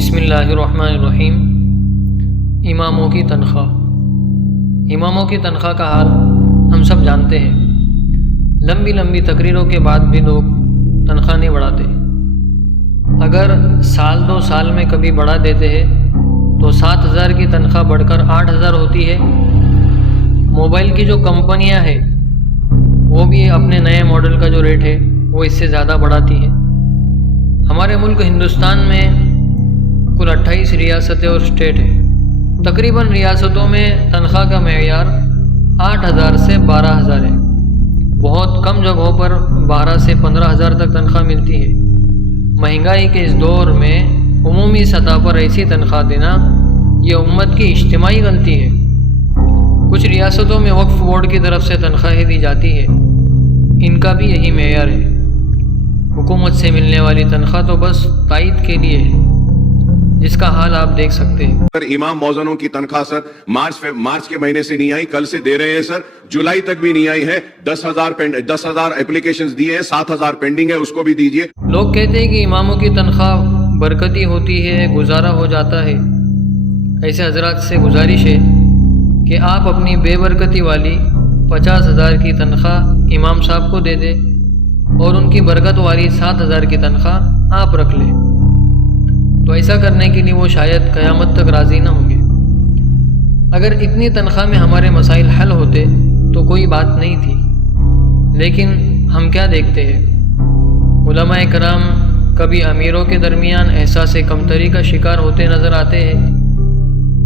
بسم اللہ الرحمن الرحیم۔ اماموں کی تنخواہ۔ اماموں کی تنخواہ کا حال ہم سب جانتے ہیں۔ لمبی لمبی تقریروں کے بعد بھی لوگ تنخواہ نہیں بڑھاتے۔ اگر سال 2 سال میں کبھی بڑھا دیتے ہیں تو 7,000 کی تنخواہ بڑھ کر 8,000 ہوتی ہے۔ موبائل کی جو کمپنیاں ہیں وہ بھی اپنے نئے ماڈل کا جو ریٹ ہے وہ اس سے زیادہ بڑھاتی ہیں۔ ہمارے ملک ہندوستان میں کل 28 ریاستیں اور اسٹیٹ ہیں۔ تقریباً ریاستوں میں تنخواہ کا معیار 8,000 سے 12,000 ہے۔ بہت کم جگہوں پر 12 سے 15,000 تک تنخواہ ملتی ہے۔ مہنگائی کے اس دور میں عمومی سطح پر ایسی تنخواہ دینا یہ امت کی اجتماعی غلطی ہے۔ کچھ ریاستوں میں وقف بورڈ کی طرف سے تنخواہیں دی جاتی ہے، ان کا بھی یہی معیار ہے۔ حکومت سے ملنے والی تنخواہ تو بس تائید کے لیے ہے، جس کا حال آپ دیکھ سکتے ہیں۔ سر امام موزنوں کی تنخواہ سر مارچ کے مہینے سے نہیں آئی، کل سے دے رہے ہیں سر، جولائی تک بھی نہیں آئی ہے۔ 10,000 اپلیکیشنز دیے ہیں، 7,000 پینڈنگ ہے، اس کو بھی دیجئے۔ لوگ کہتے ہیں کہ اماموں کی تنخواہ برکتی ہوتی ہے، گزارا ہو جاتا ہے۔ ایسے حضرات سے گزارش ہے کہ آپ اپنی بے برکتی والی 50,000 کی تنخواہ امام صاحب کو دے دیں اور ان کی برکت والی 7,000 کی تنخواہ آپ رکھ لیں، تو ایسا کرنے کے لیے وہ شاید قیامت تک راضی نہ ہوں گے۔ اگر اتنی تنخواہ میں ہمارے مسائل حل ہوتے تو کوئی بات نہیں تھی، لیکن ہم کیا دیکھتے ہیں؟ علماء کرام کبھی امیروں کے درمیان احساس کمتری کا شکار ہوتے نظر آتے ہیں،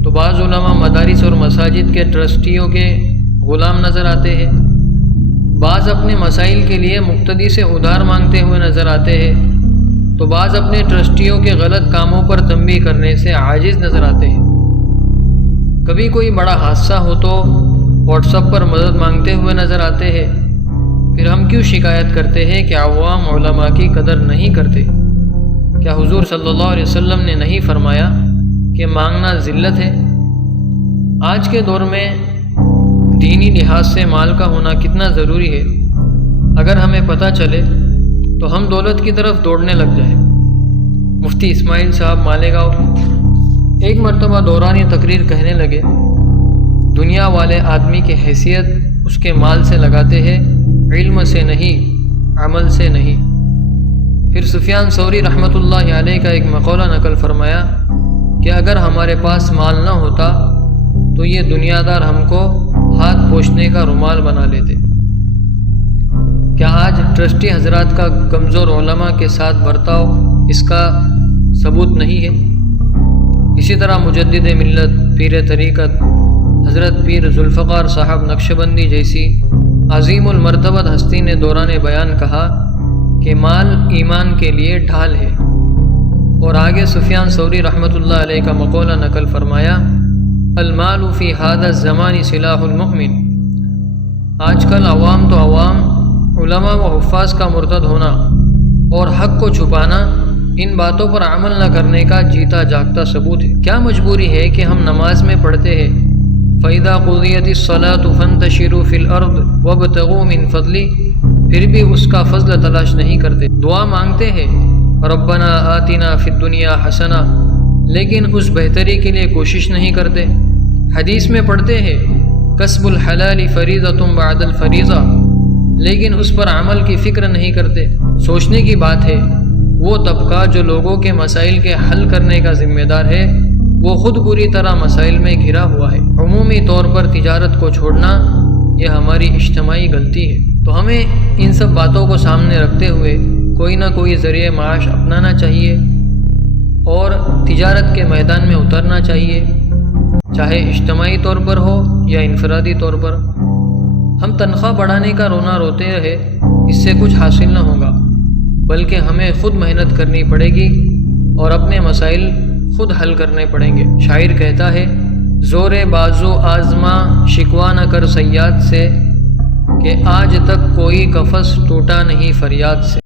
تو بعض علماء مدارس اور مساجد کے ٹرسٹیوں کے غلام نظر آتے ہیں، بعض اپنے مسائل کے لیے مقتدی سے ادھار مانگتے ہوئے نظر آتے ہیں، تو بعض اپنے ٹرسٹیوں کے غلط کاموں پر تنبیہ کرنے سے عاجز نظر آتے ہیں۔ کبھی کوئی بڑا حادثہ ہو تو واٹس ایپ پر مدد مانگتے ہوئے نظر آتے ہیں۔ پھر ہم کیوں شکایت کرتے ہیں کہ عوام علماء کی قدر نہیں کرتے؟ کیا حضور صلی اللہ علیہ وسلم نے نہیں فرمایا کہ مانگنا ذلت ہے؟ آج کے دور میں دینی لحاظ سے مال کا ہونا کتنا ضروری ہے، اگر ہمیں پتہ چلے تو ہم دولت کی طرف دوڑنے لگ جائیں۔ مفتی اسماعیل صاحب مالیگاؤں ایک مرتبہ دورانی تقریر کہنے لگے، دنیا والے آدمی کی حیثیت اس کے مال سے لگاتے ہیں، علم سے نہیں، عمل سے نہیں۔ پھر سفیان ثوری رحمۃ اللہ علیہ کا ایک مقولہ نقل فرمایا کہ اگر ہمارے پاس مال نہ ہوتا تو یہ دنیا دار ہم کو ہاتھ پوچھنے کا رومال بنا لیتے۔ کیا آج ٹرسٹی حضرات کا کمزور علماء کے ساتھ برتاؤ اس کا ثبوت نہیں ہے؟ اسی طرح مجدد ملت پیر طریقت حضرت پیر ذوالفقار صاحب نقشبندی جیسی عظیم المرتبت ہستی نے دوران بیان کہا کہ مال ایمان کے لیے ڈھال ہے، اور آگے سفیان ثوری رحمۃ اللہ علیہ کا مقولہ نقل فرمایا، المال فی ھذا الزمان سلاح المؤمن۔ آج کل عوام تو عوام، علماء و حفاظ کا مرتد ہونا اور حق کو چھپانا ان باتوں پر عمل نہ کرنے کا جیتا جاگتا ثبوت ہے۔ کیا مجبوری ہے کہ ہم نماز میں پڑھتے ہیں فَإِذَا قُضِيَتِ الصَّلَاةُ فَانتَشِرُوا فِي الْأَرْضِ وَابْتَغُوا مِنْ فَضْلِهِ، پھر بھی اس کا فضل تلاش نہیں کرتے۔ دعا مانگتے ہیں ربنا آتنا فی الدنیا حسنہ، لیکن اس بہتری کے لیے کوشش نہیں کرتے۔ حدیث میں پڑھتے ہیں کسب الحلال فریضۃ بعد الفریضہ، لیکن اس پر عمل کی فکر نہیں کرتے۔ سوچنے کی بات ہے، وہ طبقہ جو لوگوں کے مسائل کے حل کرنے کا ذمہ دار ہے وہ خود بری طرح مسائل میں گھرا ہوا ہے۔ عمومی طور پر تجارت کو چھوڑنا یہ ہماری اجتماعی غلطی ہے، تو ہمیں ان سب باتوں کو سامنے رکھتے ہوئے کوئی نہ کوئی ذریعہ معاش اپنانا چاہیے اور تجارت کے میدان میں اترنا چاہیے، چاہے اجتماعی طور پر ہو یا انفرادی طور پر۔ ہم تنخواہ بڑھانے کا رونا روتے رہے، اس سے کچھ حاصل نہ ہوگا، بلکہ ہمیں خود محنت کرنی پڑے گی اور اپنے مسائل خود حل کرنے پڑیں گے۔ شاعر کہتا ہے، زور بازو آزما شکوا نہ کر صیاد سے، کہ آج تک کوئی قفس ٹوٹا نہیں فریاد سے۔